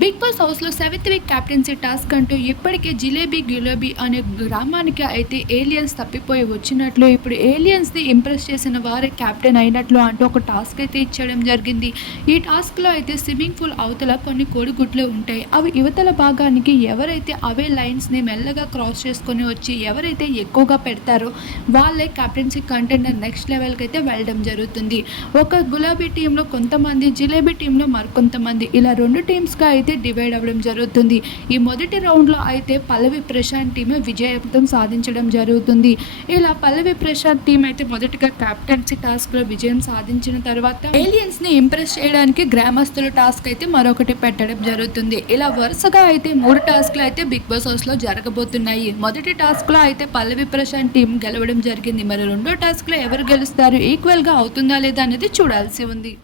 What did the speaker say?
Big boss హౌస్లో seventh week captaincy task అంటూ ఇప్పటికే జిలేబీ గిలేబీ అనే గ్రామానికి అయితే ఏలియన్స్ తప్పిపోయి వచ్చినట్లు ఇప్పుడు ఏలియన్స్ని ఇంప్రెస్ చేసిన వారే క్యాప్టెన్ అయినట్లు అంటూ ఒక టాస్క్ అయితే ఇచ్చడం జరిగింది. ఈ టాస్క్లో అయితే స్విమ్మింగ్ పూల్ అవతల కొన్ని కోడిగుడ్లు ఉంటాయి. అవి యువతల భాగానికి ఎవరైతే అవే లైన్స్ని మెల్లగా క్రాస్ చేసుకొని వచ్చి ఎవరైతే ఎక్కువగా పెడతారో వాళ్ళే క్యాప్టెన్సీ కంటెండర్ నెక్స్ట్ లెవెల్కి అయితే వెళ్ళడం జరుగుతుంది. ఒక గులాబీ టీంలో కొంతమంది జిలేబీ టీంలో మరికొంతమంది ఇలా రెండు టీమ్స్గా అయితే అయితే డివైడ్ అవ్వడం జరుగుతుంది. ఈ మొదటి రౌండ్లో అయితే పల్లవి ప్రశాంత్ టీం విజయవంతం సాధించడం జరుగుతుంది. ఇలా పల్లవి ప్రశాంత్ టీం అయితే మొదటిగా క్యాప్టెన్సీ టాస్క్లో విజయం సాధించిన తర్వాత ఏలియన్స్ని ఇంప్రెస్ చేయడానికి గ్రామస్తుల టాస్క్ అయితే మరొకటి పెట్టడం జరుగుతుంది. ఇలా వరుసగా అయితే మూడు టాస్క్లు అయితే బిగ్ బాస్ హౌస్లో జరగబోతున్నాయి. మొదటి టాస్క్లో అయితే పల్లవి ప్రశాంత్ టీం గెలవడం జరిగింది. మరి రెండో టాస్క్లో ఎవరు గెలుస్తారు? ఈక్వల్గా అవుతుందా లేదా అనేది చూడాల్సి ఉంది.